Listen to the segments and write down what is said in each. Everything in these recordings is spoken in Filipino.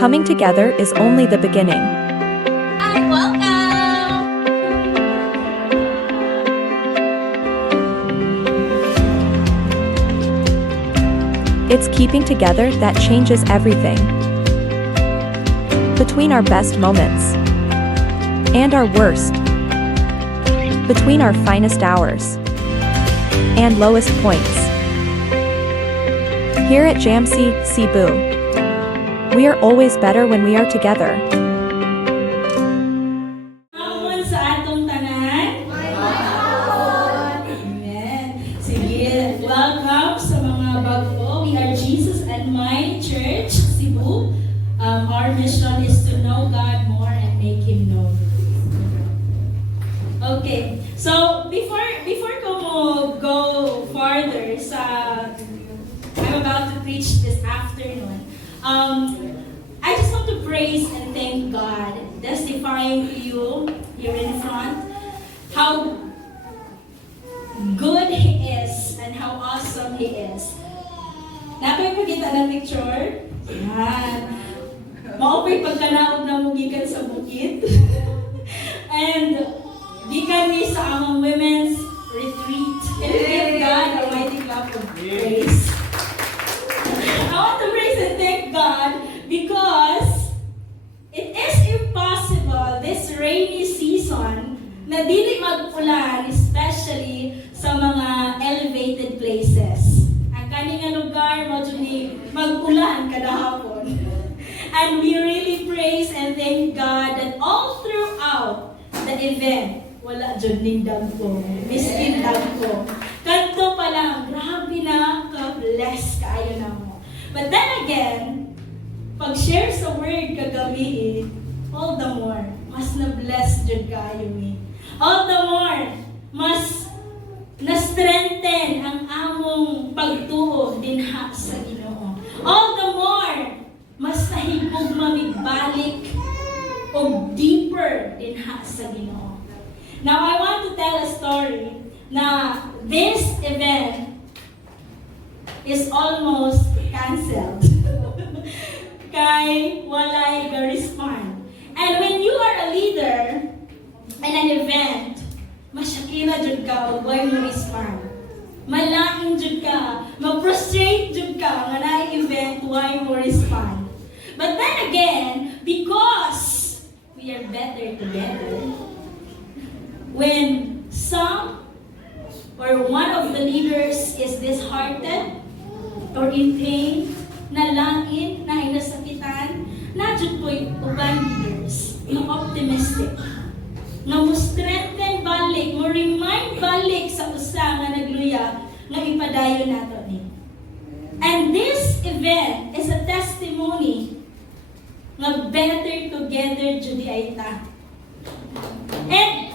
coming together is only the beginning. Hi, welcome! It's keeping together that changes everything. Between our best moments and our worst. Between our finest hours and lowest points. Here at Jamsi, Cebu, we are always better when we are together. Maamon sa atong tanan? Amen. Sige, welcome sa mga bago. We are Jesus and My Church, Cebu. Our mission is to know God more and make Him known. Okay, so before ko go farther I'm about to preach this afternoon. I just want to praise and thank God, testifying to you here in front how good He is and how awesome He is. Napipagkita ng picture? Yan. Maupay pagkanaog na mugikan sa bukid. And gikan ni sa among women's retreat. Can you give God a mighty clap of praise? I want to praise and thank God because it is impossible this rainy season na dili mag-ulan, especially sa mga elevated places. Ang kaninga lugar mo dyan mag-ulan kada hapon. And we really praise and thank God that all throughout the event, wala dyan ning dagko. Miskin dagko. Kanto pa lang, grabe na ka-bless kaayo na mo. But then again, pag-share sa word kagabi, all the more, mas na-bless dyan kaayo mi. All the more, mas na-strengthen ang among pagtuo dinha sa Ginoo. All the more, mas nahibog mamigbalik o deeper dinha sa Ginoo. Now, I want to tell a story na this event is almost canceled. Kay walay ga-respond. And when you are a leader in an event, masyakira jud ka o why mo respond. Malain jud ka, ma-frustrate jud ka nga na event why mo respond. But then again, because we are better together, when some or one of the leaders is disheartened or in pain, nalain, na inasakitan, nadyan po'y uban leaders na optimistic, na mo strengthen balik, mo remind balik sa usa nga nagluya nga ipadayon nato ni. And this event is a testimony nga better together judi ay ta. And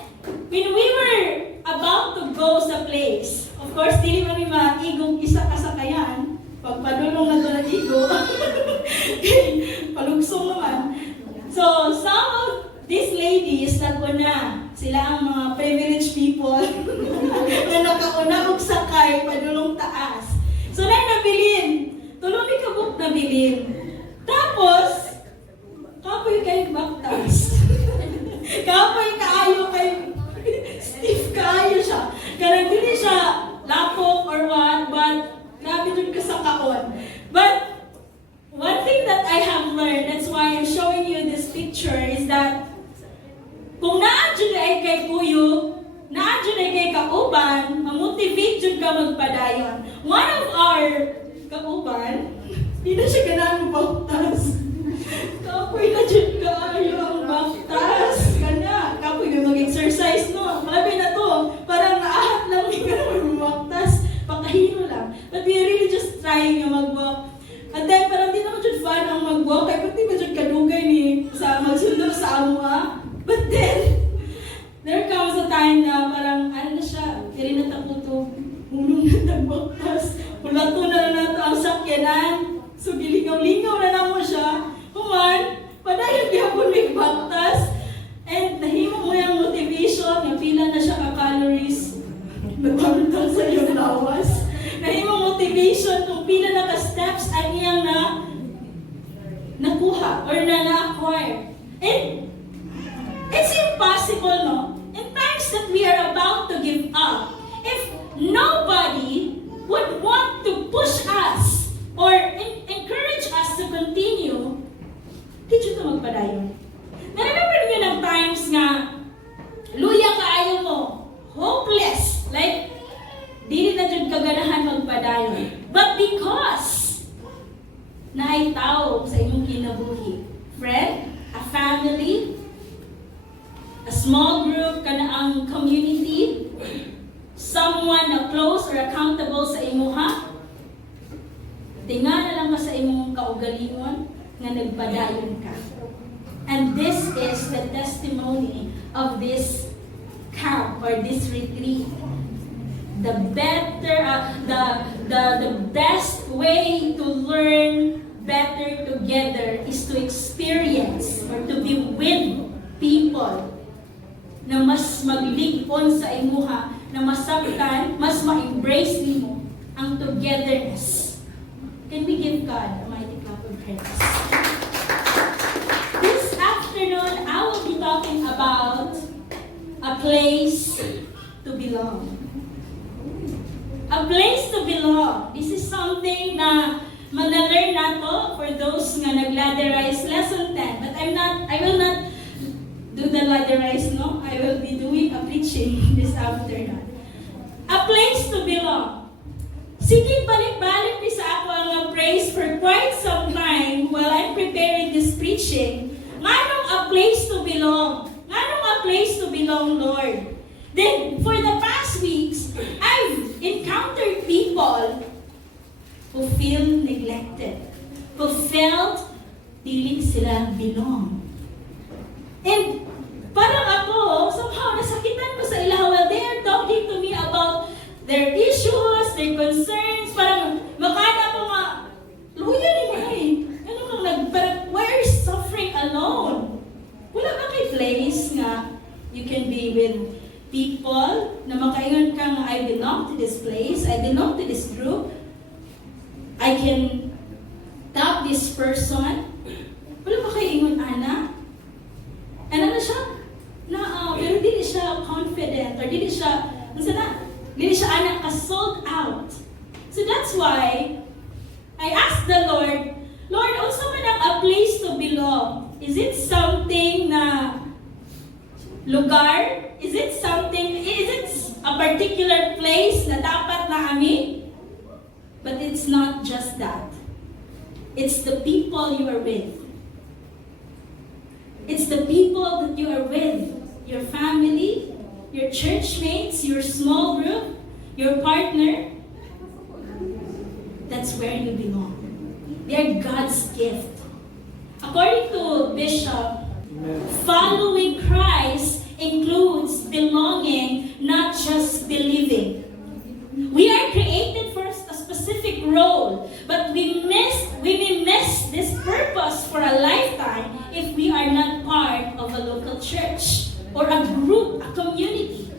when we were about to go sa place, of course, dili man may maigong isa kasakayan, pagpadulong na ito ng igo, palugsong naman. So, some of these ladies, naguna, sila ang mga privileged people na nakauna og sakay, padulong taas. So, nabilin, tulong may kabuk nabilin. Tapos, kapoy kayo baktas. Kapoy kaayo kayo, stiff kaayo siya. Kaya hindi siya lapok or what, but grabe dun ka sa kaon. But one thing that I have learned, that's why I'm showing you this picture, is that kung naadyo na ay kay kuyo, naadyo na ay kay kauban, mamotivate dyan ka magpadayon. One of our kauban, hindi na siya ganang baktas. Kapoy na dyan ka ang baktas. Kana, kapoy na mag-exercise, no? Malabi na to, parang naahat lang hindi ka naman baktas. Pakahino lang. But we really just trying na mag-walk. And then, parang di naman dyan fun ang mag-walk. Kaya pati ba dyan kadugay ni sa magsundo sa amua. But then, there comes a time na parang, ano na siya, kaya na taputo. Hulong na nagbaktas. Hulato na nato ang sakyanan. So, gilingaw-lingaw na naman siya. Human, padayon gihapon may baktas. And nahimo mo yung motivation, yung pila na siya ka-calories. Nagpamintang sa iyong lawas. Nahimo motivation kung pila na ka-steps ang iyang na nakuha or na-acquire. And it's impossible, no? In times that we are about to give up, if nobody would want to push us or encourage us to continue, di dyan ito magpadayon. Na-remember niyo ng times nga, luya kaayo mo, hopeless, like, di na dyan kaganahan magpadayon. But because naay tao sa imong kinabuhi, friend, a family, a small group, kana ang community, someone na close or accountable sa imuha, tinga na lang ka sa imong kaugalingon nga nagpadayon ka. And this is the testimony of this camp or this retreat. The best way to learn better together is to experience or to be with people na mas magligpon sa imuha, na masaktan, mas ma-embrace nimo ang togetherness. Can we give God a mighty clap of praise? This afternoon, I will be talking about a place to belong. A place to belong. This is something na manalearn nato for those nga nagladerize lesson 10. But I will not do the laderize, no? I will be doing a preaching this afternoon. A place to belong. Sige, balik-balik ni sa ako ang praise for quite some time while I'm preparing this preaching. Nganong a place to belong? Nganong a place to belong, Lord? Then, for the past weeks, I've encountered people who feel neglected, who felt dili sila belong. And parang ako, somehow, nasakitan ko sa ilaw while they are talking to me about their issues, their concerns. Parang makana ko nga, luya ni May. Ano kang parang, why are you suffering alone? Wala ba kay place nga you can be with people na makaingon ka nga, I belong to this place, I belong to this group, I can tap this person. Wala ba kayo ingon, Ana? And ano siya? Pero dili siya confident or dili siya, dili siya anak ka-sold out. So that's why I asked the Lord, also man ang a place to belong. Is it something na lugar? Is it a particular place na dapat na amin? But it's not just that. It's the people you are with. It's the people that you are with. Your family, your church mates, your small group, your partner. That's where you belong. They are God's gift. According to Bishop, following Christ includes belonging, not just believing. We are created for a specific role, but we may miss this purpose for a lifetime if we are not part of a local church or a group, a community.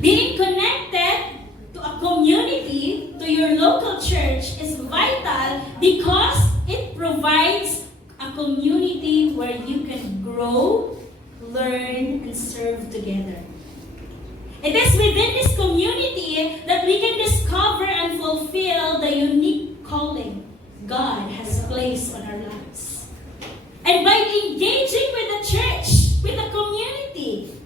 Being connected to a community, to your local church, is vital because it provides a community where you can grow, learn, and serve together. It is within this community that we can discover and fulfill the unique calling God has placed on our lives. And by engaging with the church, with the community,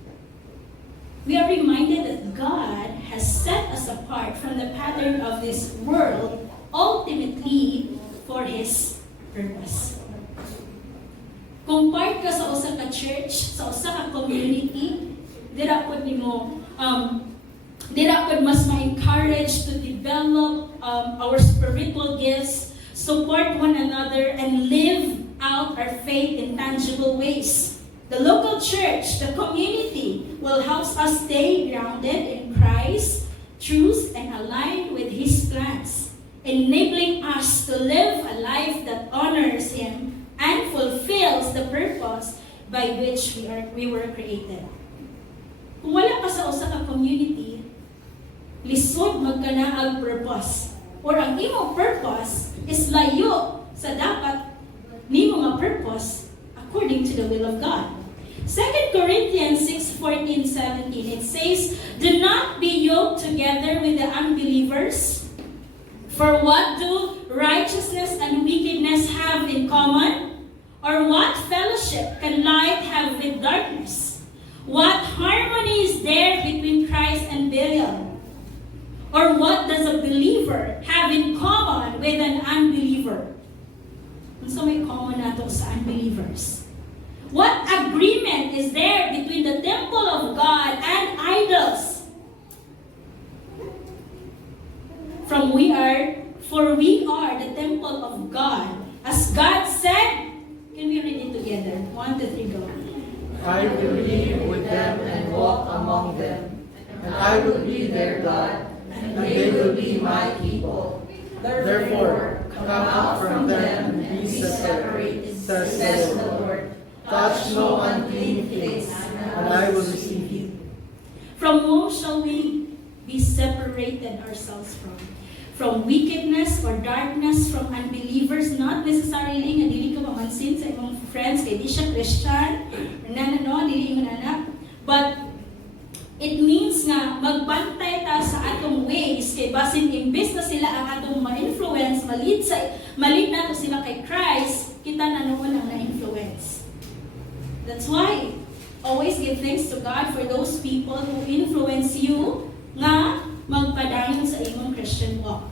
we are reminded that God has set us apart from the pattern of this world, ultimately for His purpose. Kung part ka sa usa ka church, sa usa ka community, dira pod nimo dira pod mas ma-encourage to develop our spiritual gifts, support one another, and live out our faith in tangible ways. The local church, the community, will help us stay grounded in Christ, truth, and aligned with His plans, enabling us to live a life that honors Him and fulfills the purpose by which we were created. Kung wala ka sa usa ka community, lisod magkana ang purpose, or ang imong purpose is layo sa dapat nimo mga purpose according to the will of God. 2 Corinthians 6:14-17, it says, "Do not be yoked together with the unbelievers. For what do righteousness and wickedness have in common? Or what fellowship can light have with darkness? What harmony is there between Christ and Belial? Or what does a believer have in common with an unbeliever?" So may common nato sa unbelievers. What agreement is there between the temple of God and idols? For we are the temple of God. As God said, can we read it together? 1, 2, 3, go. I will be with them and walk among them, and I will be their God, and they will be my people. Therefore, come out from them and be separated, says the Lord. Touch no unclean thing, and I will receive you. From whom shall we be separated ourselves from? From wickedness or darkness, from unbelievers, not necessarily nga dili ka mamansin sa imong friends kay di siya Christian, dili ingon anak, but it means nga magbantay ta sa atong ways kay basin imbes na sila ang atong ma-influence, malit nato sila kay Christ, kita na noon ang na-influence. That's why always give thanks to God for those people who influence you nga magpadayon sa imong Christian walk.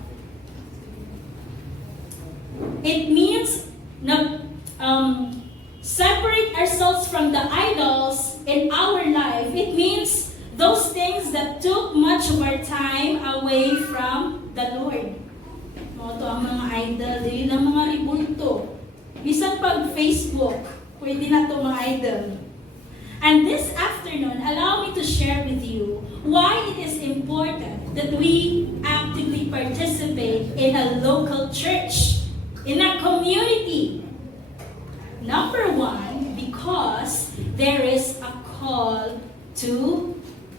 It means na separate ourselves from the idols in our life. It means those things that took much of our time away from the Lord. Mo to ang mga idol, dili na mga ribulto. Bisan pag Facebook, pwede na to mga idol. And this afternoon, allow me to share with you why it is important that we actively participate in a local church, in a community. Number one, because there is a call to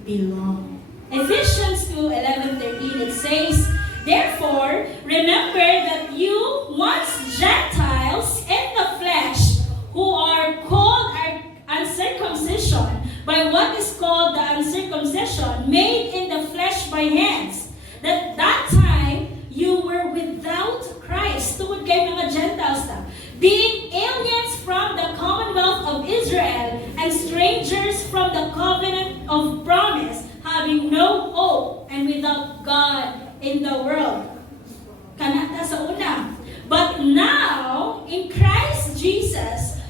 belong. Ephesians 2:11-13, it says, "Therefore, remember that you once Gentiles in the flesh, who are called uncircumcision by what is called the uncircumcision made in the flesh by hands. That time you were without Christ." Tungod kay mga Gentiles ta. "Being aliens from the commonwealth of Israel and strangers from the covenant of promise, having no hope and without God in the world." Kanata sa una. "But now, in Christ Jesus,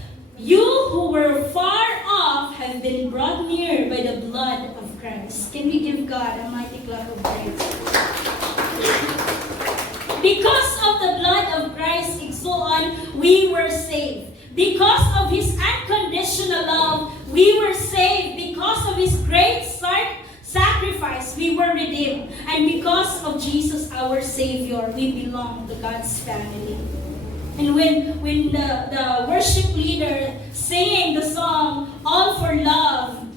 you who were far off have been brought near by the blood of Christ." Can we give God a mighty clap of praise? Because of the blood of Christ, so on, we were saved. Because of His unconditional love, we were saved. Because of His great sacrifice, we were redeemed. And because of Jesus, our Savior, we belong to God's family. And when the worship leader sang the song, "All for Love,"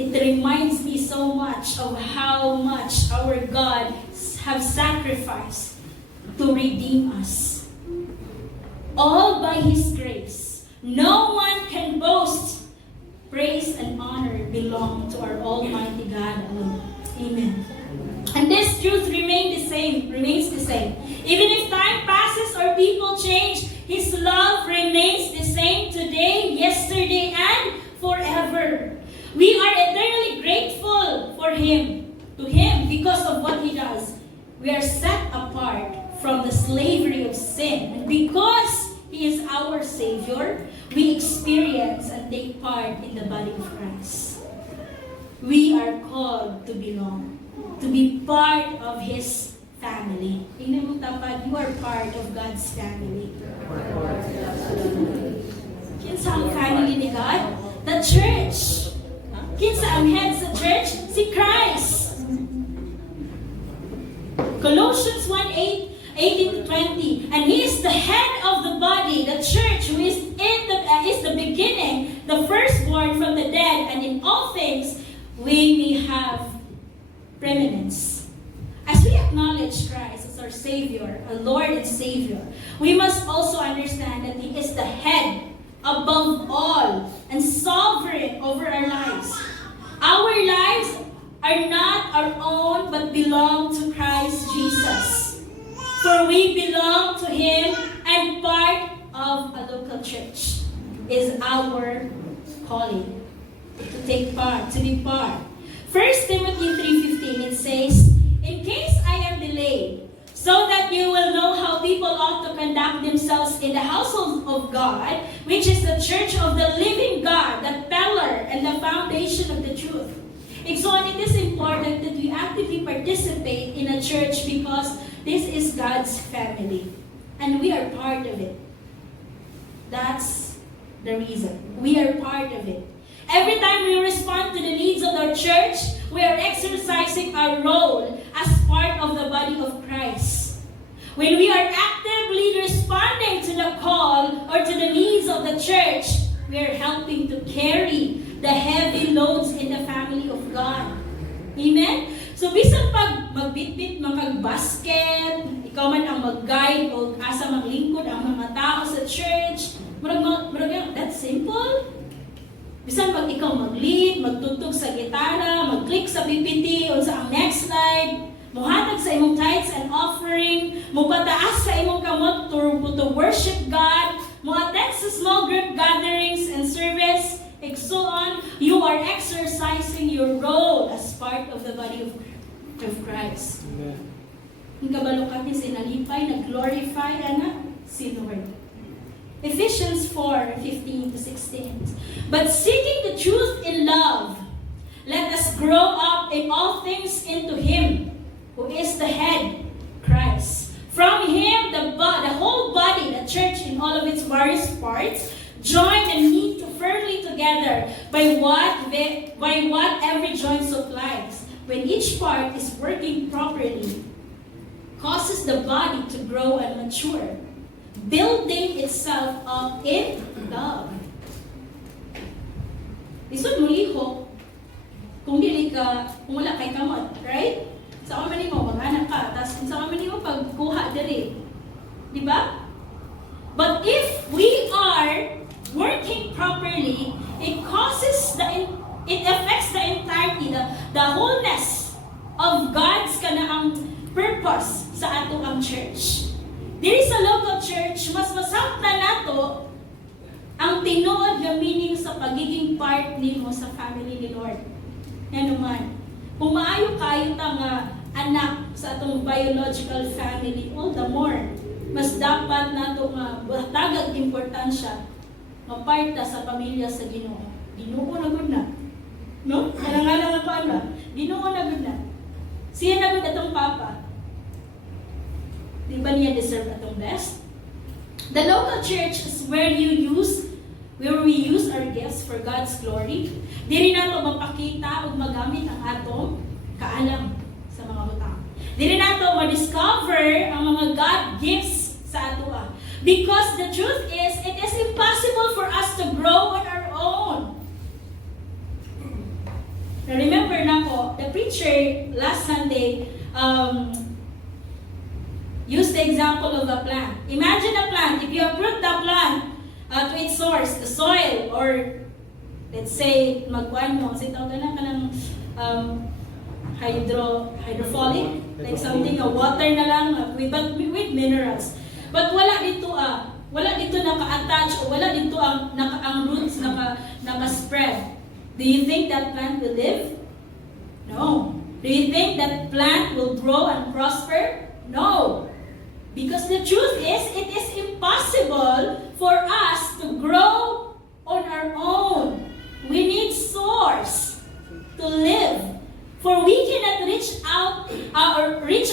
it reminds me so much of how much our God have sacrificed to redeem us. All by His grace. No one can boast. Praise and honor belong to our Almighty God alone. Amen. And this truth remains the same. Even if time passes or people change, His love remains the same today, yesterday, and forever. We are eternally grateful to Him because of what He does. We are set apart from the slavery of sin. And because He is our Savior, we experience and take part in the body of Christ. We are called to belong, to be part of His family. Tingnan mo tapad, you are part of God's family. Kinsa ang family ni God? The church. Kinsa ang head sa church? Si Christ. Colossians 1:18-20, "And He is the head of the body, the church, who is the beginning, the firstborn from the dead, and in all things we may have preeminence." As we acknowledge Christ as our our Savior, our Lord and Savior, we must also understand that He is the head above all and sovereign over our lives. Our lives are not our own but belong to Christ Jesus. For we belong to Him, and part of a local church is our calling to take part, to be part. 1 Timothy 3:15, it says, "In case I am delayed, so that you will know how people ought to conduct themselves in the household of God, which is the church of the living God, the pillar and the foundation of the truth." And so it is important that we actively participate in a church because this is God's family. And we are part of it. That's the reason. We are part of it. Every time we respond to the needs of our church, we are exercising our role as part of the body of Christ. When we are actively responding to the call or to the needs of the church, we are helping to carry the heavy loads in the family of God. Amen? So, bisan pag magbitbit, mag-basket, ikaw man ang mag-guide o asa maglingkod ang mga tao sa church, that's simple. Bisan pag ikaw mag-lead, magtugtog sa gitara, mag-click sa PPT o sa ang next slide, muhatag sa imong tithes and offering, mupataas sa imong kamot to worship God, muattend sa small group gatherings and service, and so on, you are exercising your role as part of the body of Christ. Amen. Ang kabalo ka sinalipay, nag-glorify, si Lord. Ephesians 4:15-16. "But seeking the truth in love, let us grow up in all things into Him, who is the head, Christ. From Him, the whole body, the church in all of its various parts, join and knit firmly together by what every joint supplies, when each part is working properly, causes the body to grow and mature, building itself up in love." Isod mo liho, kung wala kay kamot, right? Sa kaman mo, mag-anak ka, tapos sa kaman mo, pagkuha dali. Di ba? But if we are working properly, it affects the entirety, the wholeness of God's kanaang purpose sa ato ang church. Diri sa local church, mas masabtan nato ang tinuod nga meaning sa pagiging part nimo sa family ni Lord. Yan naman. Kung maayo kayo ta nga anak sa atong biological family, all the more, mas dapat nato nga tagag importansya maparta sa pamilya sa Ginoo. Ginoo na gud na. No? Kanang-kanang ako ano? Ginoo na gud na. Siya na gud atong papa. Di ba niya deserve atong best? The local church is where we use our gifts for God's glory. Diri nato mapakita ug magamit ang atong kaalam sa mga butang. Diri nato ma-discover ang mga God gifts sa atoa. Because the truth is, it is impossible for us to grow on our own. Now remember na po, the preacher last Sunday used the example of a plant. Imagine a plant. If you uproot the plant to its source, the soil, or let's say, magkuhan mo, kasi tawag na ka ng hydrophilic, like something, water na lang, with minerals. But wala dito naka-attach, o wala dito ang roots naka-spread. Do you think that plant will live? No. Do you think that plant will grow and prosper? No. Because the truth is, it is impossible for us to grow on our own. We need source to live. For we cannot reach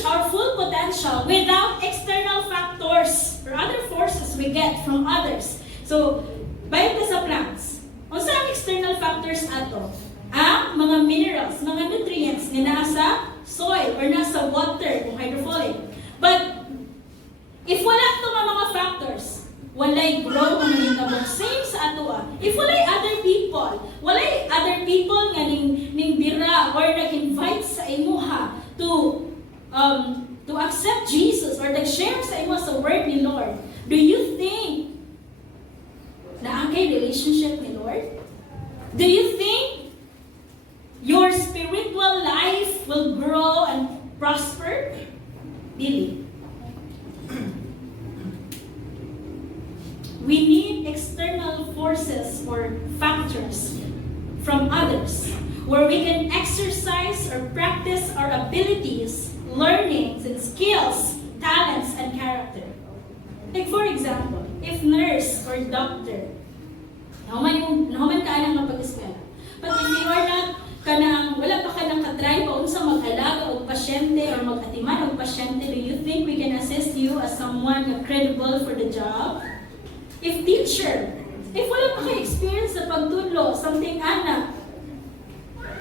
our full potential without external factors or other forces we get from others. So, bayan ka sa plants. Unsa ang external factors ato? Ang mga minerals, mga nutrients na nasa soil or nasa water, kung hydrophilic. But if wala itong mga factors, walay grow ang mahitabo. Same sa ato. If walay other people nga ning bira or nag-invite sa imuha to accept Jesus Dili. We need external forces or factors from others where we can exercise or practice our abilities, learnings, and skills, talents, and character. Like for example, if nurse or doctor, naman ka nang mapag-eskwela. But if you are not wala pa ka nang katry pa unsa mag-alaga o pasyente or mag-atiman o pasyente, do you think we can assist you as someone credible for the job? If teacher, if wala pa kayo experience sa pagtudlo, something ana,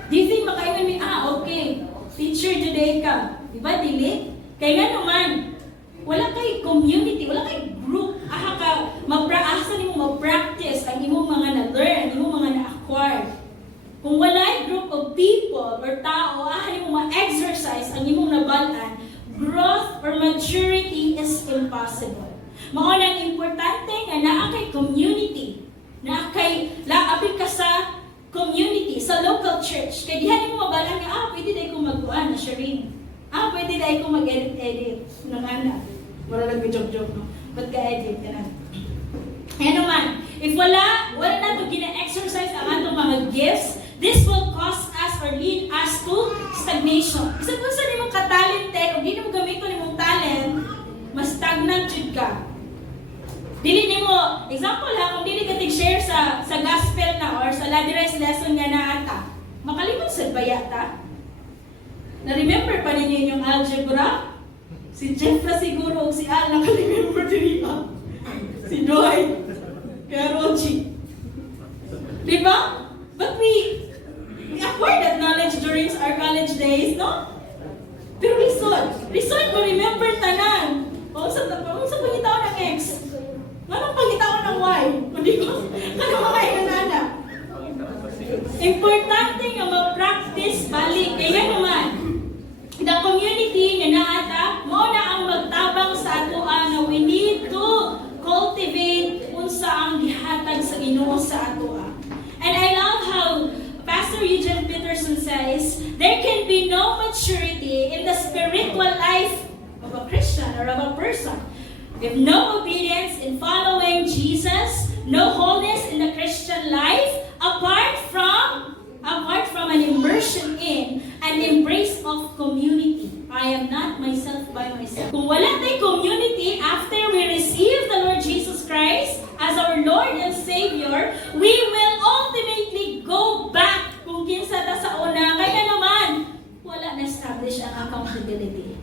do you think makaingan mi, okay, teacher today ka, di ba, dili? Kaya nga naman, wala kay community, wala kay group, asa nimo mag-practice ang imong mga na-learn, ang imong mga na-acquire. Kung walay group of people or tao, nimo ma-exercise ang imong nabalaan, growth or maturity is impossible. Mao nang importante nga naa kay community, naa kay laapit ka sa community, sa local church. Kay diha nimo mabalaan nga pwede dai ko magkuan na sharing. Pwede dai ko mag-edit ng ana. Wala lang joke no. But ka-edit ka na. Kaya naman, if wala na to gina-exercise ang atong mga gifts, this will cause us or lead us to stagnation. Isa kung sa nimong ka-talented o di mo gamiton nimong talent, mas stagnant jud ka. Dili nimo, example kung dili ka tig-share sa gospel na or sa ladder's lesson nga naata, makalimot sa bayata. Na-remember pa ninyo yung algebra? Si Jeff na siguro o si Al naka-remember din niya. Si Doy. Kaya Roji. Diba? But we acquired that knowledge during our college days, no? Pero result mo remember tanan. Sa pangitaw ng X. Anong pangitaw ng Y? Hindi ko. Anong mga inanana? Importante nga mag-practice balik. Kaya naman, the community nga naata, mo na ang magtabang sa atoa na we need to cultivate unsa ang gihatag sa Ginoo sa atoa. And I love how Pastor Eugene Peterson says, there can be no maturity in the spiritual life of a Christian or of a person with no obedience in following Jesus, no wholeness in the Christian life, apart from an immersion in an embrace of community. I am not myself by myself. Kung wala tayo community after we receive the Lord Jesus Christ as our Lord and Savior, we will ultimately go back kung kinsa ta sa una. Kaya naman, wala na-establish ang accountability.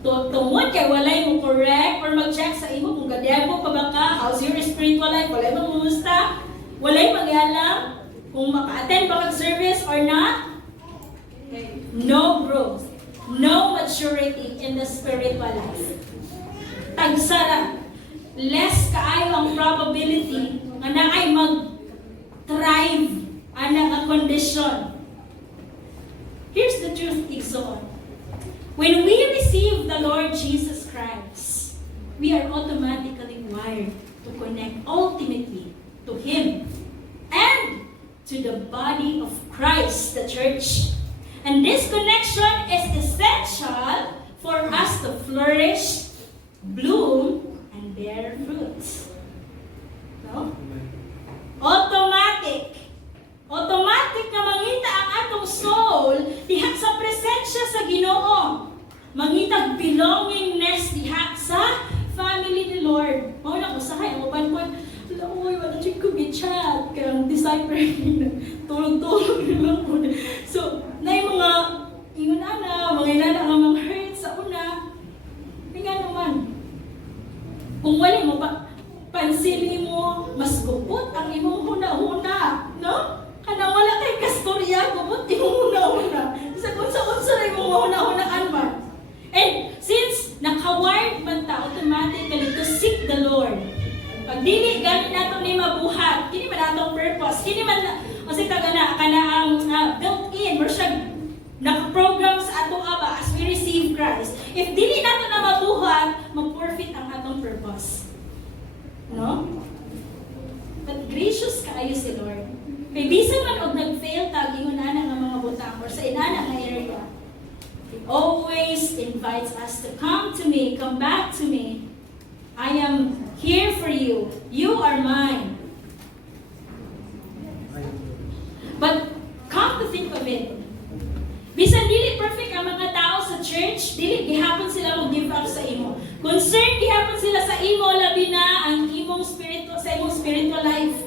Tungod kay walay mo correct or mag-check sa imo kung gadebo pa ba ka, how's your spiritual life, walay mo kumusta, walay mag-alam kung maka-attend ba kag-service or not. No growth, no maturity in the spiritual life. Tagsara, less kaayo ang probability nga naay mag-thrive anang a condition. Here's the truth, igsoon. When we receive the Lord Jesus Christ, we are automatically wired to connect ultimately to Him and to the body of Christ, the church. And this connection is essential for us to flourish, bloom, and bear fruits. No? Automatic na mangita ang atong soul diha sa presensya sa Ginoo. Mangitag belongingness diha sa family ni Lord. Mao na usahay ang uban ko. Uy, wala siya ko gi-chat kaya ang disciple tulog-tulog lang po. So, na yung mga mga inana nga mga hurt sa una. Tingnan naman. Kung wala mo pansinin mo, mas gupot ang imong huna-huna, no? Kanang wala kay kastorya, gupot imong huna-huna. Sa unsa na imong huna-hunaan man. And since naka-wired man ta automatically to seek the Lord. Pag dili ganit nato ni mabuhat, kini man atong purpose, kini man kasi kana ang built-in, or siya naka-program sa ato aba as we receive Christ. If dili nato na mabuhat, mag-forfeit ang atong purpose. No? But gracious kaayo si Lord. Kay bisan man og nag-fail tag ingon ana nga mga butang or sa inana nga area. He always invites us to come to me, come back to me. I am here for you. You are mine. But come to think of it, bisan dili perfect ang mga tao sa church, dili gihapon sila mag-give up sa imo. Concerned gihapon sila sa imo, labi na ang imong spiritual, sa imong spiritual life.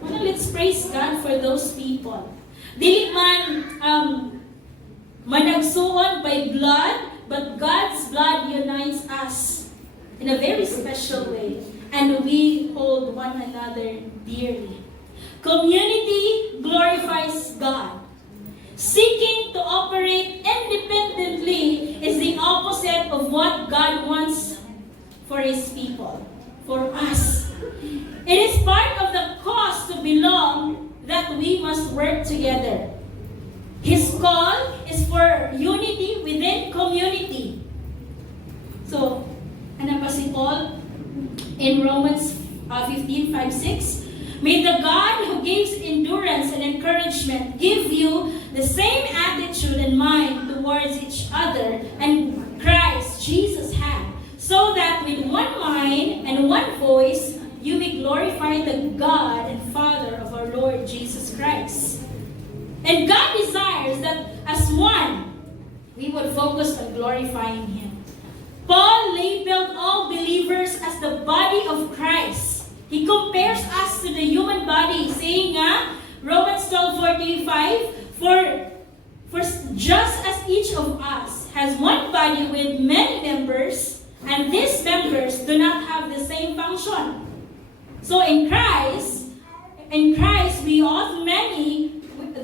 Well, let's praise God for those people. Dili man managsuon by blood, but God's blood unites us in a very special way, and we hold one another dearly. Community glorifies God. Seeking to operate independently is the opposite of what God wants for His people, for us. It is part of the cause to belong that we must work together. His call is for unity within community. So, ano pa si Paul in Romans 15:5-6? May the God who gives endurance and encouragement give you the same attitude and mind towards each other and Christ Jesus had, so that with one mind and one voice you may glorify the God and Father of our Lord Jesus Christ. And God desires that as one, we would focus on glorifying Him. Paul labeled all believers as the body of Christ. He compares us to the human body, saying Romans 12:45, for just as each of us has one body with many members, and these members do not have the same function. So in Christ we all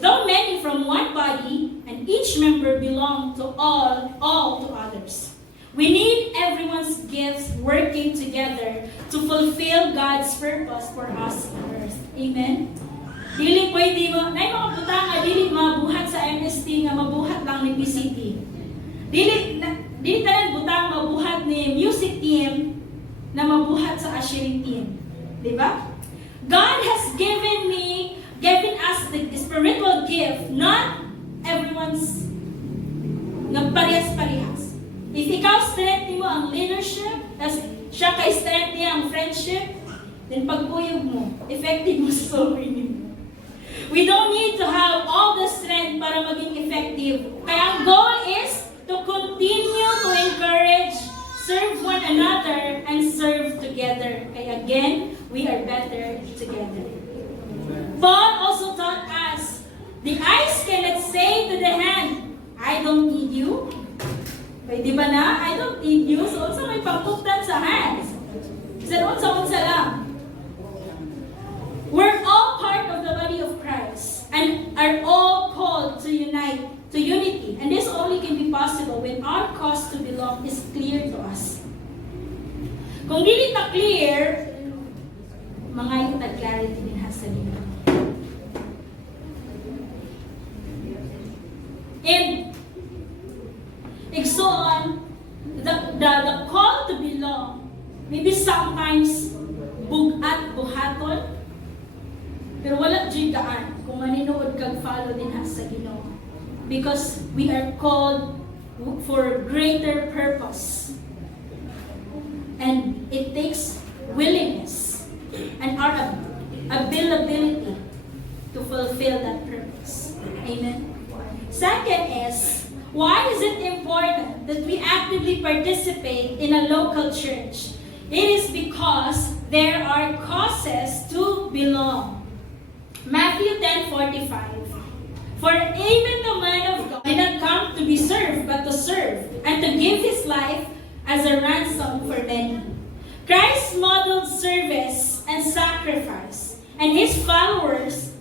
though many from one body, and each member belong to all to others. We need everyone's gifts working together to fulfill God's purpose for us on earth. Amen? Dili pwede mo, na mga butang nga dili mabuhat sa MST nga mabuhat lang ni PCT. Dili tanan butang mabuhat ni music team na mabuhat sa ushering team. Di ba? God has given us the spiritual gift, not everyone's nagparehas-parehas. If ikaw strength mo ang leadership, as siya kay strength niya ang friendship, then pagkuyog mo, effective mo sa soul mo. We don't need to have all the strength para maging effective. Kaya ang goal is to continue to encourage, serve one another, and serve together. Kaya again, we are better together. Paul also taught us, the eyes cannot say to the hand, I don't need you. Di ba na? I don't need you. So, unsa may pagpuktan sa hands? Unsa lang. We're all part of the body of Christ and are all called to unity. And this only can be possible when our cause to belong is clear to us. Kung dili ta clear, mga itag clarity din sa nila. And igsoon, the call to belong, maybe sometimes buhaton, pero wala dyan daan kung maninood kag follow din sa Ginoo. Because we are called for greater purpose. And it takes willingness and our ability to fulfill that purpose. Amen. Second is, why is it important that we actively participate in a local church? It is because there are causes to belong. Matthew 10:45. For even the man of God did not come to be served, but to serve, and to give His life as a ransom for many. Christ modeled service and sacrifice, and His followers,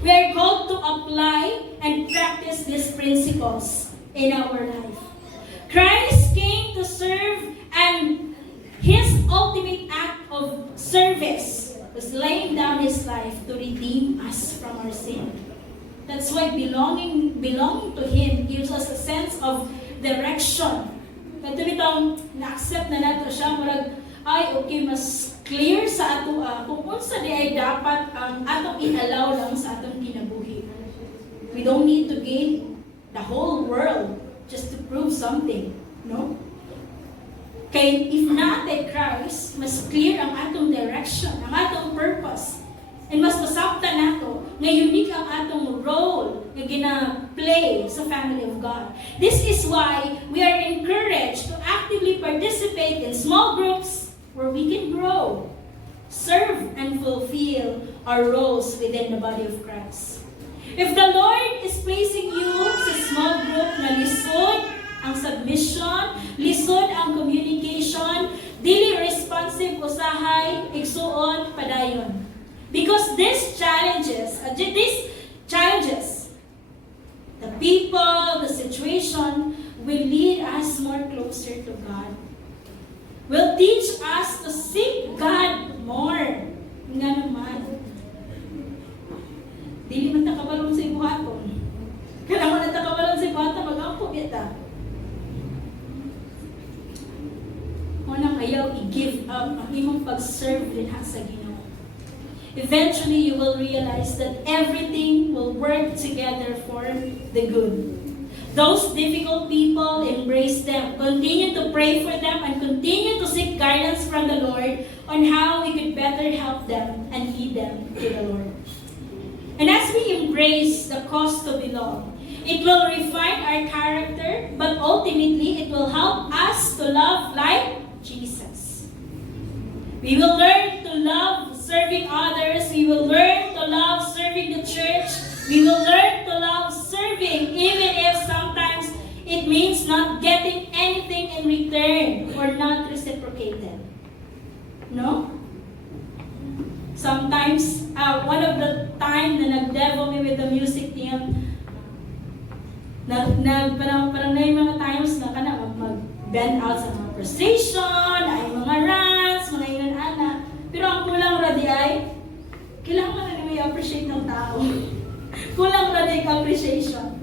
we are called to apply and practice these principles in our life. Christ came to serve, and His ultimate act of service was laying down His life to redeem us from our sin. That's why belonging to Him gives us a sense of direction. Kaya bitong na-accept na nato siya, murag, ay, okay, mas clear sa ato kung unsa di ay dapat ang atong inalaw lang sa atong kinabuhi. We don't need to gain the whole world just to prove something, no? Kay if natin Christ, mas clear ang atong direction, ang atong purpose. And mas masabta nato nga unique ang atong role nga gina-play sa family of God. This is why we are encouraged to actively participate in small groups where we can grow, serve, and fulfill our roles within the body of Christ. If the Lord is placing you sa small group na lisod ang submission, lisod ang communication, dili responsive usahay, igsuon, padayon. Because these challenges, the people, the situation, will lead us more closer to God. Will teach us to seek God more. Nga naman. Dili man takabalon sa ibuhaton. Kailangan na takabalon sa ibuhaton, mag-ampog yata. Unang ayaw i-give up ang imong pag-serve din sa Ginoo. Eventually, you will realize that everything will work together for the good. Those difficult people, embrace them. Continue to pray for them and continue to seek guidance from the Lord on how we could better help them and lead them to the Lord. And as we embrace the cause to belong, it will refine our character, but ultimately, it will help us to love like Jesus. We will learn to love serving others. We will learn to love serving the church. We will learn to love serving even if sometimes it means not getting anything in return or not reciprocated. No? Sometimes, one of the time na nag-devo me with the music team, parang na yung mga times na mag-bend out sa mga frustration, ay mga rants, mga inan-ana. Pero ang kulang radi ay, kailangan na may appreciate ng tao. Kulang radi ang appreciation.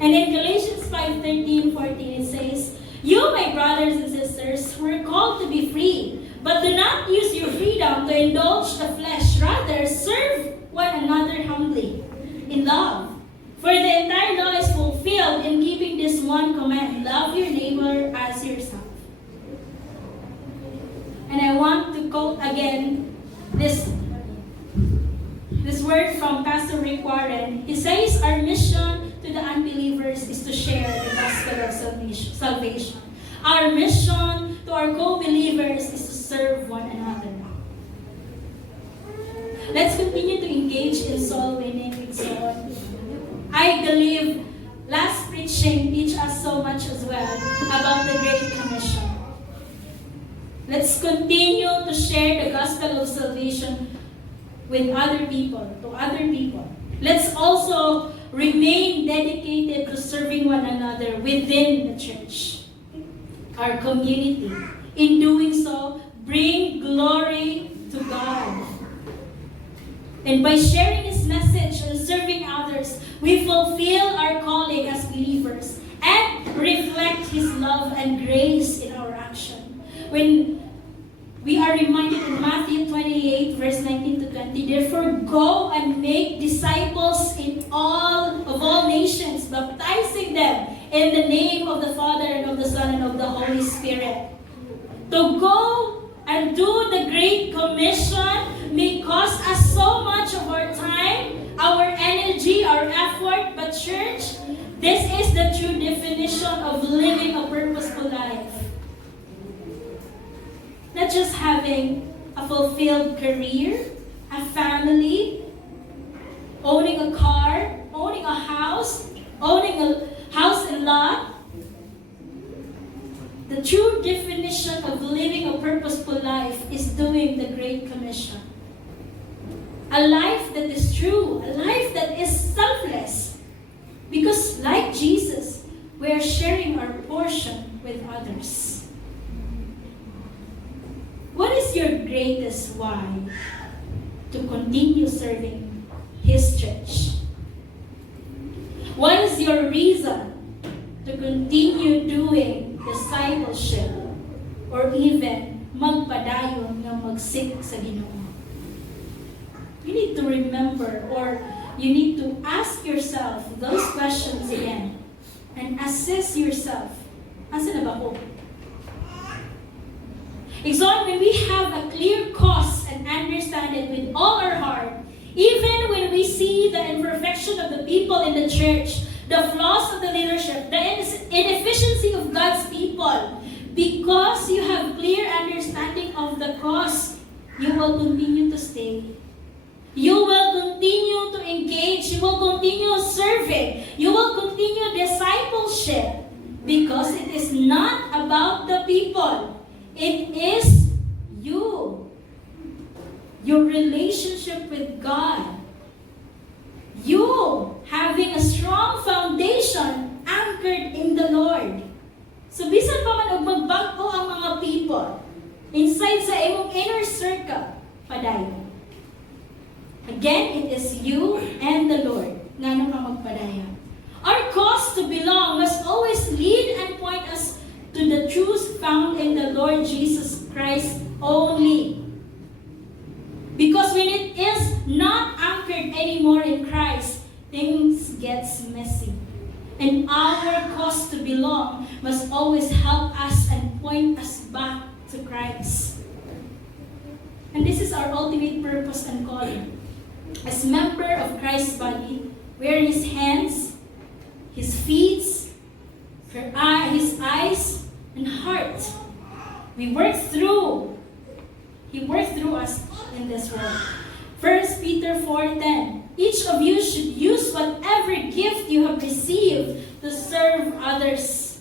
And in Galatians 5:13-14 it says, "You, my brothers and sisters, were called to be free, but do not use your freedom to indulge the flesh. Rather, serve one another humbly in love. For the entire law is fulfilled in keeping this one command, love your neighbor as yourself." And I want to quote again this word from Pastor Rick Warren. He says, "Our mission to the unbelievers is to share the gospel of salvation. Our mission to our co-believers is to serve one another." Let's continue to engage in soul winning with soul. I believe last preaching teach us so much as well about the Great Commission. Let's continue to share the gospel of salvation with other people, to other people. Let's also remain dedicated to serving one another within the church, our community. In doing so, bring glory to God. And by sharing His message and serving others, we fulfill our calling as believers and reflect His love and grace in our action. When we are reminded in Matthew 28, verse 19 to 20, "Therefore go and make disciples of all nations, baptizing them in the name of the Father and of the Son and of the Holy Spirit." To go and do the Great Commission may cost us so much of our time, our energy, our effort, but church, this is the true definition of living a purposeful life. Not just having a fulfilled career, a family, owning a car, owning a house and lot. The true definition of living a purposeful life is doing the Great Commission. A life that is true, a life that is selfless. Because like Jesus, we are sharing our portion with others. What is your greatest why to continue serving His church? What is your reason to continue doing discipleship or even magpadayon nga magsik sa Ginoo? You need to remember or you need to ask yourself those questions again. and assess yourself. Asa na ba ko? Exalt when we have a clear cause and understand it with all our heart, even when we see the imperfection of the people in the church, the flaws of the leadership, the inefficiency of God's people, because you have clear understanding of the cause, you will continue to stay. You will continue to engage. You will continue serving. You will continue discipleship, because it is not about the people. It is you. Your relationship with God. You having a strong foundation anchored in the Lord. So bisan pa man og magbago ang mga people inside sa imong inner circle, padayon. Again, it is you and the Lord nga ka magpadayon. Our cause to belong must always lead and point us to the truth found in the Lord Jesus Christ only. Because when it is not anchored anymore in Christ, things gets messy. And our cause to belong must always help us and point us back to Christ. And this is our ultimate purpose and calling. As member of Christ's body, we are His hands, His feet, His eyes, and heart. He worked through us in this world. 1 Peter 4:10. Each of you should use whatever gift you have received to serve others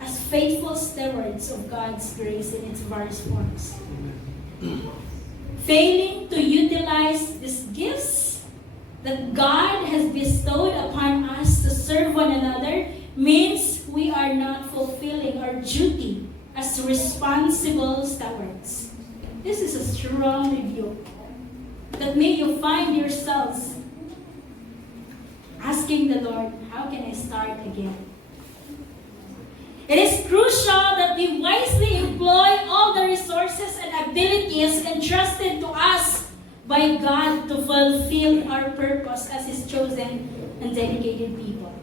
as faithful stewards of God's grace in its various forms. Failing to utilize these gifts that God has bestowed upon us to serve one another means we are not fulfilling our duty as responsible stewards. This is a strong rebuke that may you find yourselves asking the Lord, how can I start again? It is crucial that we wisely employ all the resources and abilities entrusted to us by God to fulfill our purpose as His chosen and dedicated people.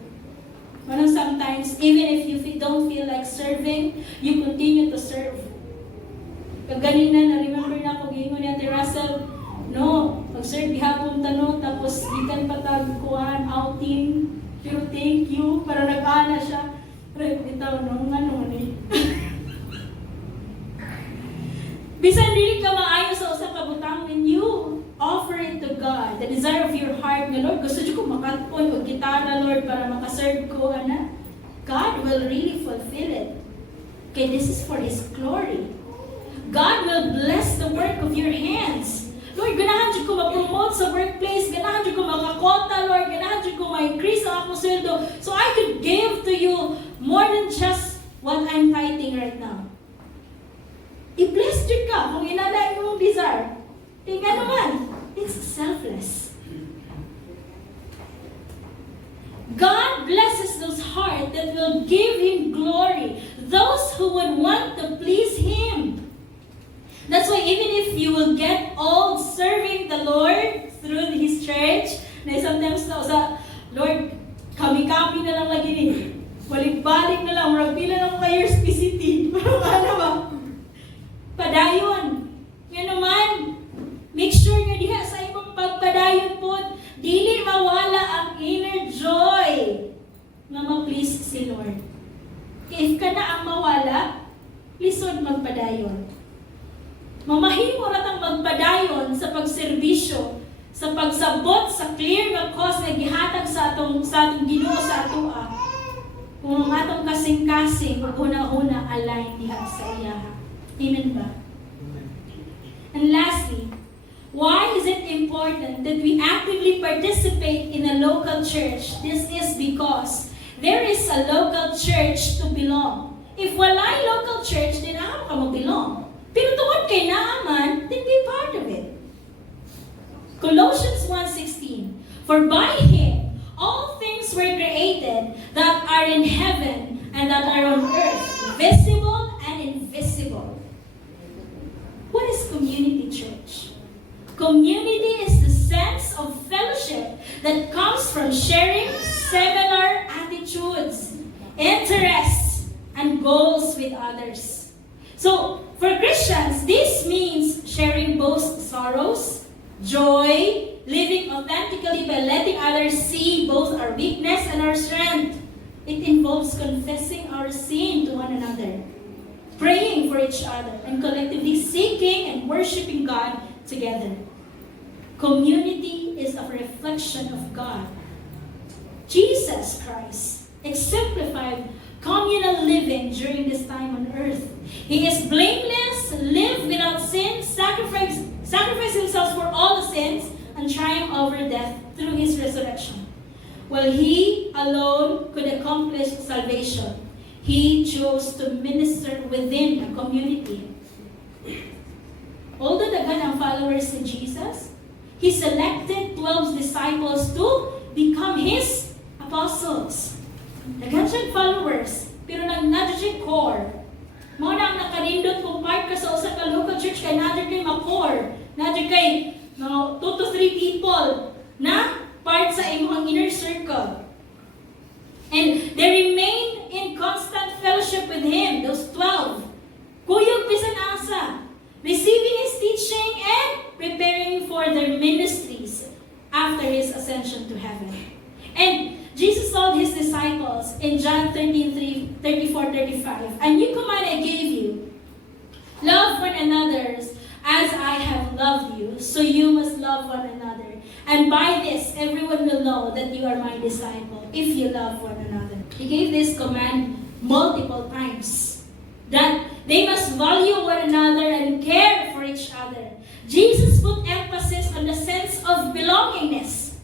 Sometimes, even if you don't feel like serving, you continue to serve. Kaganina, na-remember na ako, gingon ni Ate Russell, no, pag-serve gihapon tanong, tapos ikan patagkuhan, outing, pero thank you, para nag-ana siya. Pero bitaw, no, ano ni. Bisan dili ka maayo sa usa ka butang, when you offer it to God, the desire of your heart, nga Lord, gusto ko makatpon o gitara, Lord, para makaserve ko, ana. God will really fulfill it. Okay, this is for His glory. God will bless the work of your hands. Lord, ganahan dyan ko ma-promote sa workplace, ganahan dyan ko makakota, Lord, ganahan dyan ko ma-increase ang akong sweldo, so I could give to you more than just what I'm tithing right now. I-bless dyan ka kung inalain mo mong desire. Tingnan naman, it's selfless. God blesses those hearts that will give Him glory, those who would want to please Him. That's why even if you will get old serving the Lord through His church, na sometimes na sa Lord, kami-kami na lang lagi ni. Balik-balik na lang, marag pila lang kayo specity. Ano ba? Padayon. Yan naman, make sure nyo diha sa imong pagpadayon po, dili mawala ang inner joy na ma-please si Lord. If ka na ang mawala, lisod magpadayon. Mamahimo ratang magpadayon sa pagserbisyo, sa pagsabot sa clear nga cause nga gihatag sa atong Ginoo sa atoa. Kung ang atong kasing-kasing ug una-una align diha sa iya. Amen ba? And lastly, why is it important that we actively participate in a local church? This is because there is a local church to belong. If walay local church, then ako ka mag-belong. Pero tungod kay naaman, then be part of it. Colossians 1:16. For by Him all things were created that are in heaven and that are on earth, visible and invisible. What is community church? Community is the sense of fellowship that comes from sharing similar attitudes, interests, and goals with others. So, for Christians, this means sharing both sorrows, joy, living authentically by letting others see both our weakness and our strength. It involves confessing our sin to one another, praying for each other, and collectively seeking and worshiping God together. Community is a reflection of God. Jesus Christ exemplified communal living during this time on earth. He is blameless, lived without sin, sacrificed himself for all the sins, and triumphed over death through his resurrection. While he alone could accomplish salvation, he chose to minister within a community. Although daghan ang followers ni Jesus, he selected 12 disciples to become his apostles. Daghan siyang followers, pero nag-nadya siya core. Mga na ang nakarindot kung part ka sa usa ka local church, kay nadya kay ma-core. Nadya kay 2 to 3 people na part sa imong inner circle. And they remained in constant fellowship with him, those 12. Kuyog bisan asa, receiving his teaching and preparing for their ministries after his ascension to heaven. And Jesus told his disciples in John 34:35, "A new command I gave you, love one another as I have loved you, so you must love one another. And by this, everyone will know that you are my disciple, if you love one another." He gave this command multiple times, that they must value one another and care for each other. Jesus put emphasis on the sense of belongingness.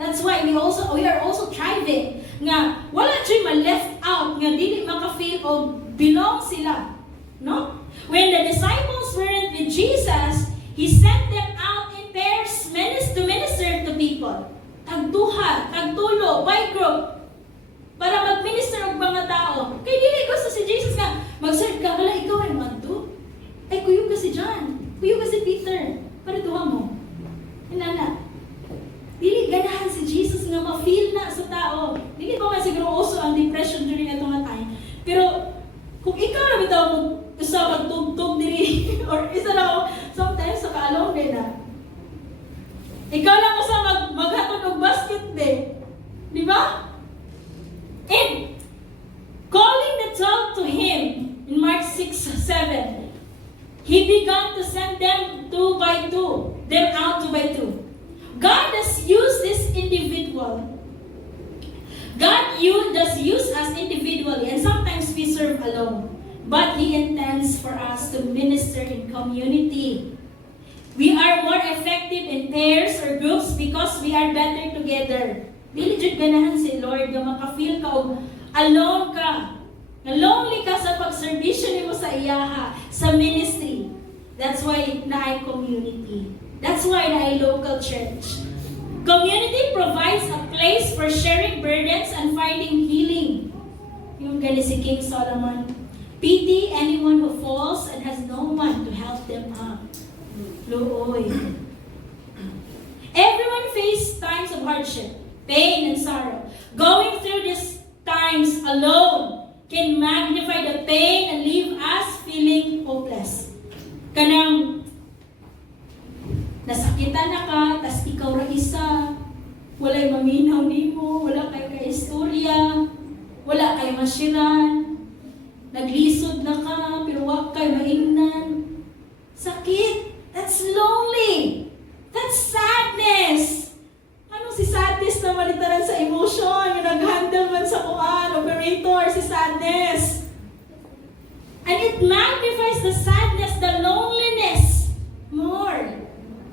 That's why we are also thriving nga wala jud ma-left out nga dili maka-feel o belong sila, no? When the disciples weren't with Jesus, he sent them out in pairs to minister to people. Tagduha, tagtulo, by group, para mag-minister og mga tao. Kay dili gusto si Jesus nga mag-serve ka, wala ikaw ay magdo. Ay kuyog ka si John, kuyog ka si Peter, para duha mo. Inana. Dili ganahan si Jesus nga ma-feel na sa tao. Dili pa man siguro also ang depression during itong time. Pero kung ikaw na bitaw isa magtugtog diri or isa na sometimes sa kaalong din na. Ikaw lang usa maghatod og basket be. Di ba? And calling the 12 to him in Mark 6:7, he began to send them 2 by 2, them out 2 by 2. God does use this individual. God does use us individually, and sometimes we serve alone. But He intends for us to minister in community. We are more effective in pairs or groups because we are better together. Dili jud ganahan si Lord nga maka-feel ka og alone ka. Na lonely ka sa pagserbisyo nimo sa iyaha, sa ministry. That's why naay community. That's why naay local church. Community provides a place for sharing burdens and finding healing. Yung gani si King Solomon. Pity anyone who falls and has no one to help them up. Looy. Everyone faces times of hardship, pain, and sorrow. Going through these times alone can magnify the pain and leave us feeling hopeless. Kanang nasakitan na ka, tas ikaw ra isa, walay maminaw nimo, wala kayo ka-istorya, wala kayo masiran, naglisod na ka, pero wag kayo maingnan. Sakit. That's lonely. That's sadness. Ano si sadness na malitaran sa emotion, yung nag-handle man sa kuan, operator, si sadness. And it magnifies the sadness, the loneliness more.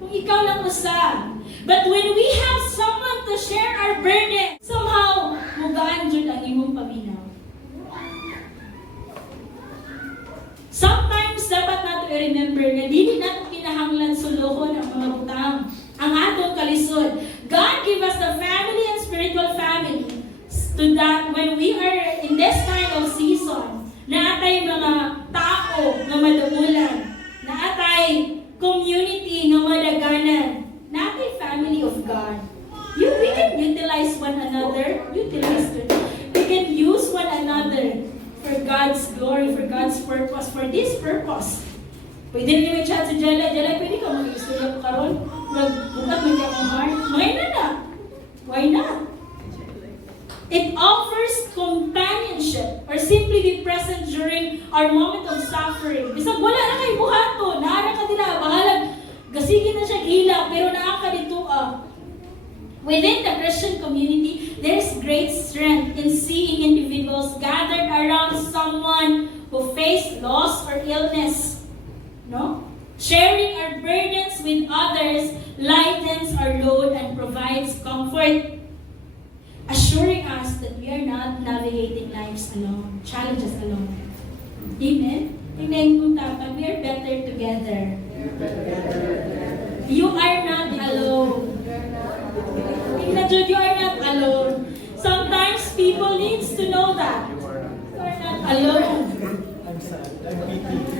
Kung ikaw lang usa. But when we have someone to share our burden, somehow, mugaan dyan ang imong paminaw. Sometimes, dapat natin i-remember na di natin kinahanglan suluhon ang mga butang. Ang atong kalisod. God give us the family and spiritual family to that when we are in this kind of season, na atay mga tao na maduulan, na atay community nga madaganan, natin family of God. We can utilize one another, we can use one another purpose, for this purpose. Pwede rin may chat si Jella, pwede ka mag-istorya ko karon? Nagbukat mo niya akong heart? Why not? It offers companionship or simply be present during our moment of suffering. Bisag wala na kay buhato, naara ka dila, bahalag, gasigin na siya gila, pero naa ka dito Within the Christian community, there's great strength in seeing individuals gathered around someone who faced loss or illness. No? Sharing our burdens with others lightens our load and provides comfort, assuring us that we are not navigating lives alone, challenges alone. Amen? Tingnan kung tapat, we are better together. You are not alone. Tingnan, Jude, you are not alone. Sometimes people needs to know that. You are not alone.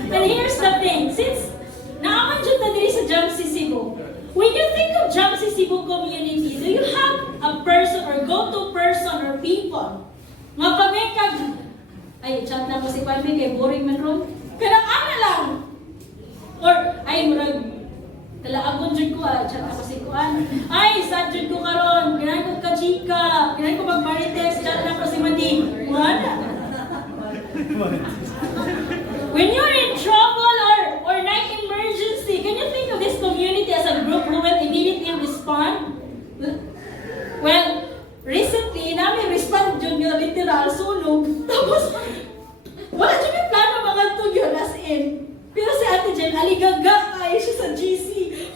And here's the thing, since naaman Jude na diri sa Jamsi Cebu, when you think of Jamsi Cebu community, do you have a person or go-to person or people nga pamekag, ay, chat na ko si Kwame kay boring man ron, kanang ana lang, or ay, murag kalaagon dyan ko chat na ko si Kuan, ay, sad dyan ko karon, ginahin ko ka-chika, ginahin ko mag-marites, chat na ko si Mading, wala. When you're in trouble or night emergency, can you think of this community as a group who will immediately respond? Well, recently, namin respond dyan yung literal sunog. Tapos, wala dyan yung plano mga tug yun as in. Pero si Ate Jen, aligaga ay siya sa GC.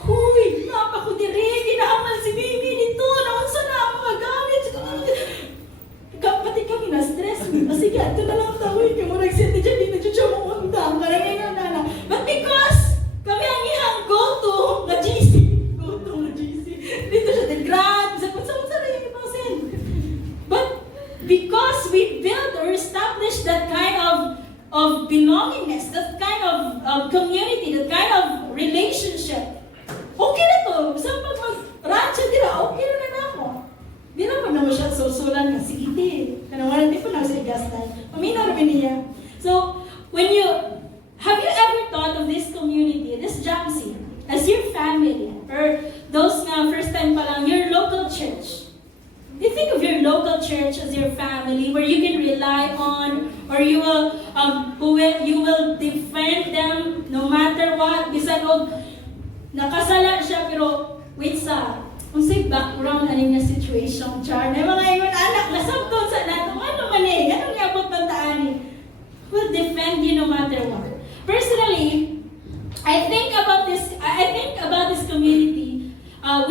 Huy, napa ko diri, ginaamal si Bibi nito, naunsa na ang mga gamit. Pati kami na-stress. Sige, ito na lang tawin ka mo. Nag-send dyan, di na dyan siya mungundang. Karangay na nana. But because kami ang ihang go-to na GC. Go-to na GC. Dito siya din, grad. Sa na yung ipasin. But because we build or establish that kind of belongingness, that kind of community, that kind of relationship, okay na to. Saan pag mag-rancha dira, okay na na ako. Di naman naman siya susulan nga, sige di. Kanawalan di pa na siya gastan. Paminaw rin niya. So, have you ever thought of this community, this Jamsi, as your family, or those nga first time pa lang, your local church? You think of your local church as your family, where you can rely on, or you will defend them no matter what. Bisan og nakasala siya, pero wait sa, kung say background, ano yung situation, char, na mga ingon anak, nasabton sa nato, ano man eh, anong yabot ng taan eh. Will defend you no matter what. Personally, I think about this community,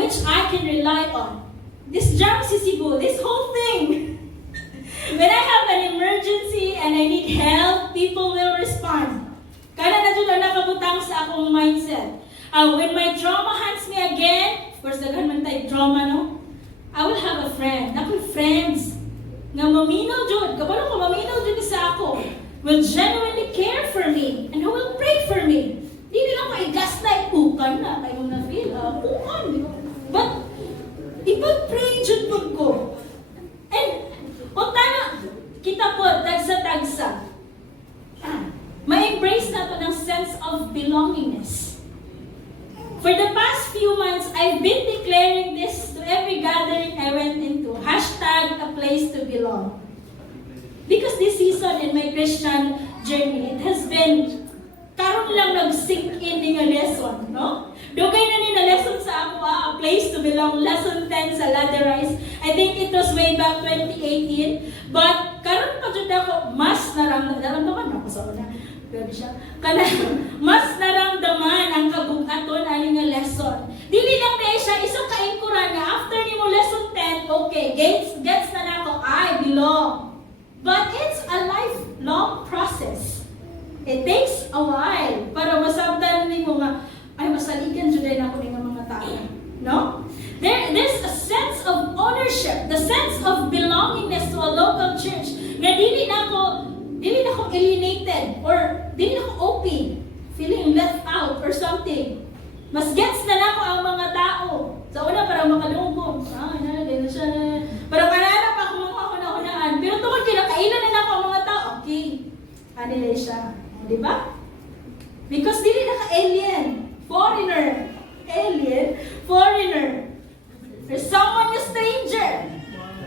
which I can rely on. This Jamsi Cebu, this whole thing. When I have an emergency and I need help, people will respond. Kana na dyan ang nakabutang sa akong mindset. When my trauma hunts me again, of course, daghan man tayo trauma, no? I will have a friend. Nakoy friends. Nga maminaw dyan. Kabalo ko, maminaw dyan sa ako. Will genuinely care for me and who will pray for me. Di nila ko i-gas na ipukan na. Kayo na feel, pukan. But, ipag-pray dyan po ko. And, punta na, kita po, tagsa-tagsa. Ma-embrace na to ng sense of belongingness. For the past few months, I've been declaring this to every gathering I went into. Hashtag a place to belong. Because this season in my Christian journey, it has been karon lang nag-sink in nga lesson, no? Dugay na ni na lesson sa ako, a place to belong, lesson 10 sa Laderize. I think it was way back 2018. But karon pa jud ako mas naramdaman ako sa una. Grabe siya. Mas naramdaman ang kabugaton ani nga lesson. Dili lang na siya isang kaingkuran nga after nimo lesson 10, okay, gets na nako, I belong. But it's a lifelong process. It takes a while para masabtan nimo nga ay masaligan jud na ako ning mga tao, no? There's a sense of ownership, the sense of belongingness to a local church. Nga dili na ako alienated or dili na ako OP, feeling left out or something. Mas gets na ako ang mga tao. Sa una parang makalungkot. Ganun siya. Parang kanana pa ako mga una-unaan. Pero tungkol kinakailan na ako ang mga tao. Okay. Anilay siya. Di ba? Because dili na ka-alien. Foreigner. Alien. Foreigner. Or someone na stranger.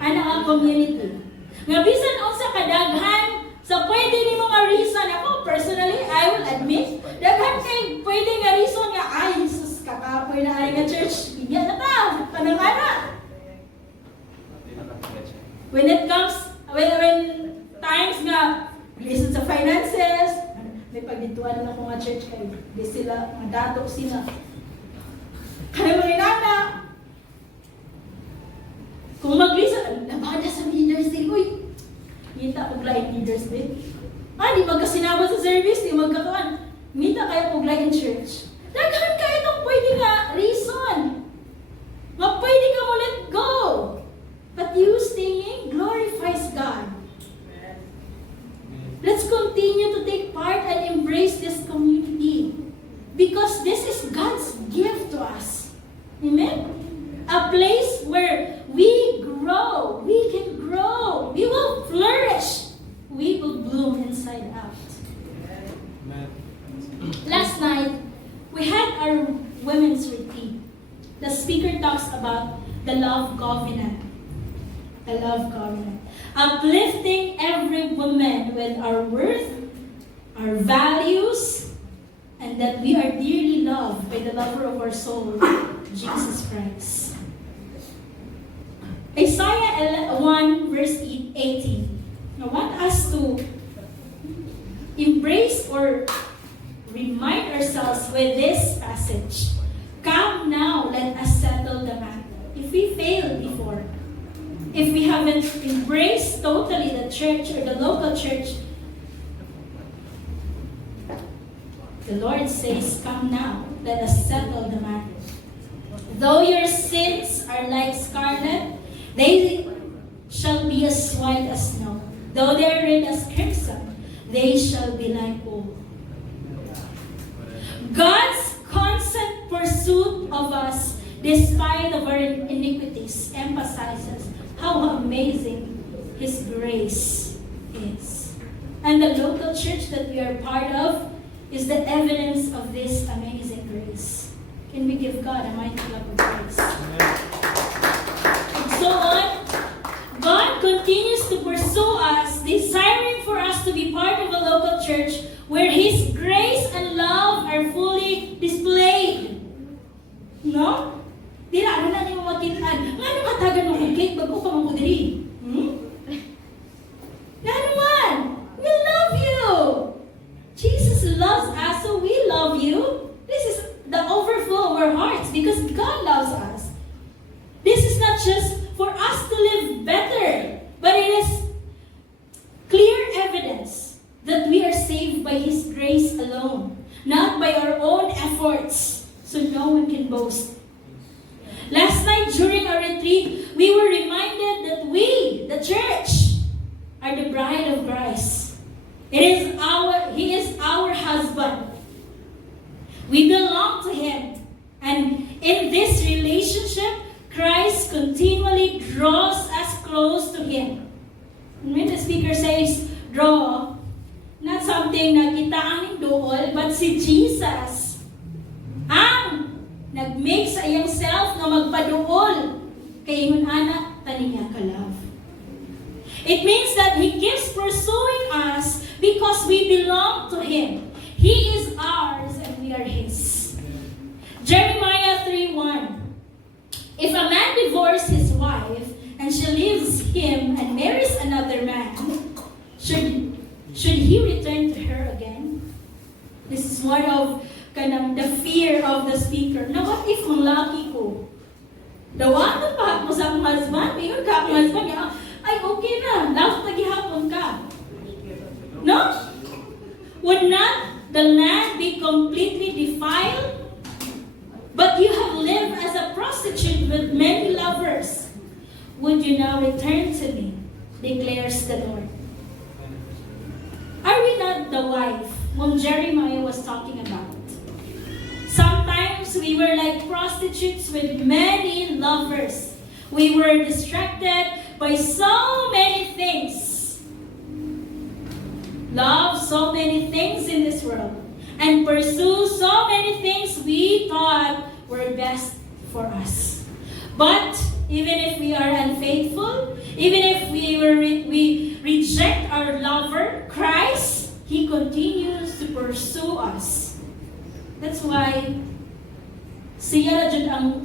Ano ang community. Nga bisan unsa kadaghan sa pwede ni mga reason. Ako, personally, I will admit, daghan kay pwede nga reason nga, ay, Jesus, kakapoy na ay nga church. Iya na ta. Panangana. When it comes, when times nga, listen sa finances, may pagdituan na ako nga church kayo. Di sila, madato sila. Kaya mga inana, kung mag-listen, nabada sa leaders din, uy, ngita kong laing leaders din. Di magkasinabot sa service, di magkakawan. Ngita kayo kong laing church. Daghan kayo itong pwede nga reason. Nga pwede ka mo let go. But you staying glorifies God. Let's continue to take part and embrace this community. Because this is God's gift to us. Amen? A place where we grow. We can grow. We will flourish. We will bloom inside out. Last night, we had our women's retreat. The speaker talks about the love covenant. The love covenant. Uplifting every woman with our worth, our values, and that we are dearly loved by the lover of our soul, Jesus Christ. Isaiah 1 verse 18. I want us to embrace or remind ourselves with this passage. Come now, let us settle the matter. If we failed before, if we haven't embraced totally the church or the local church, the Lord says, come now, let us settle the matter. Though your sins are like scarlet, they shall be as white as snow. Though they are red as crimson, they shall be like wool. God's constant pursuit of us, despite of our iniquities, emphasizes how amazing His grace is. And the local church that we are part of is the evidence of this amazing grace. Can we give God a mighty clap of praise? And so on, God continues to pursue us, desiring for us to be part of a local church where His grace and love are fully displayed. No? Dila, ano na niyo makitaan? Nga naman tagan mo kong cake, bago pa mo diri. Nga naman! We love you! Jesus loves us, so we love you. This is the overflow of our hearts because God loves us. This is not just for us to live better, but it is clear evidence that we are saved by His grace alone, not by our own efforts, so no one can boast. Last night during our retreat, we were reminded that we, the church, are the bride of Christ. He is our husband. We belong to Him. And in this relationship, Christ continually draws us close to Him. When the speaker says, draw, not something na kita ang dool, but si Jesus ang nag-make sa iyang self na magpaduol kay ingon anak taniya ka love. It means that He keeps pursuing us because we belong to Him. He is ours and we are His. Jeremiah 3:1. If a man divorces his wife and she leaves him and marries another man, should he return to her again? This is one of the fear of the speaker. Now, what if ang laki ko? Dawaton pa mo sa akong husband, mayon ka akong husband niya, ay okay na, love paghihapon ka. No? Would not the land be completely defiled? But you have lived as a prostitute with many lovers. Would you now return to me? Declares the Lord. Are we not the wife whom Jeremiah was talking about? Sometimes we were like prostitutes with many lovers. We were distracted by so many things. Love so many things in this world and pursue so many things we thought were best for us. But even if we are unfaithful, even if we reject our lover, Christ, He continues to pursue us. That's why siya ang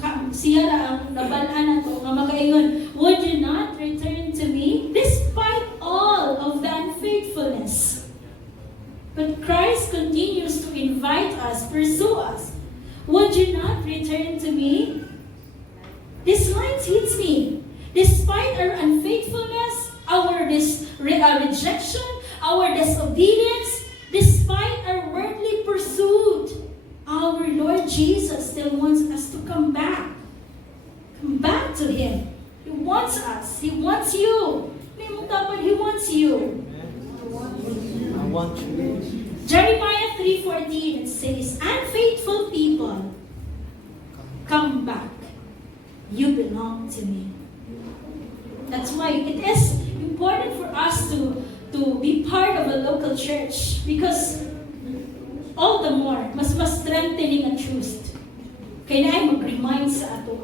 nabalaan nato nga magaingon, would you not return to me despite all of the unfaithfulness? But Christ continues to invite us, pursue us. Would you not return to me? This line hits me. Despite our unfaithfulness, our rejection, our disobedience, despite our worldly pursuit, our Lord Jesus still wants us to come back. Come back to Him. He wants us. He wants you. He wants you. I want you. Jeremiah 3:14, it says, unfaithful people, come back. You belong to me. That's why it is important for us to be part of a local church, because all the more, mas strengthening ang truth. Kaya na ay mag-remind sa ato.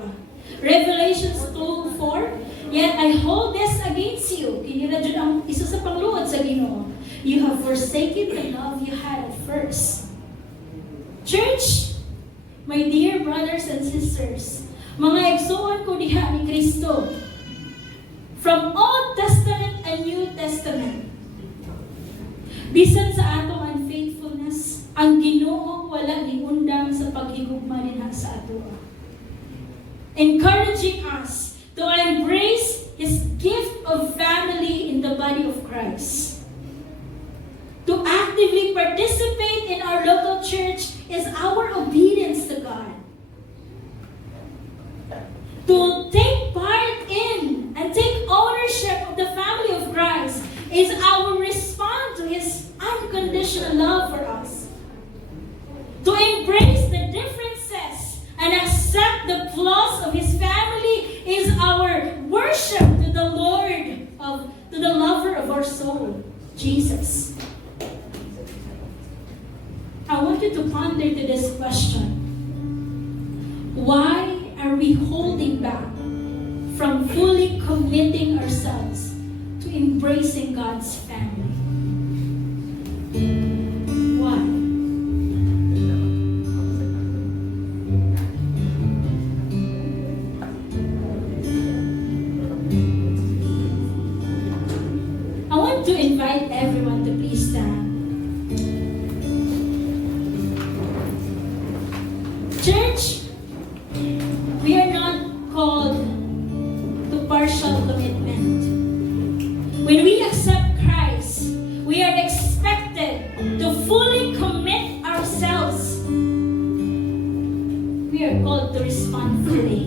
Revelations 2:4, yet I hold this against you. Kinira dyan ang isa sa pangluod sa Ginoo. You have forsaken the love you had at first. Church, my dear brothers and sisters, mga igsoon ko diha ni Kristo, from Old Testament and New Testament, bisan sa atong unfaithfulness, ang Ginoo wala ni undang sa paghigugma dinha sa ato. Encouraging us to embrace His gift of family in the body of Christ. To actively participate in our local church is our obedience to God. To take part in and take ownership of the family of Christ is our response to His unconditional love for us. To embrace the differences and accept the flaws of His family is our worship to the Lord, to the lover of our soul, Jesus. I want you to ponder to this question. Why are we holding back from fully committing ourselves to embracing God's family? Why? I want to invite everyone to please stand. Church, we are not called to partial commitment. When we accept Christ, we are expected to fully commit ourselves. We are called to respond fully.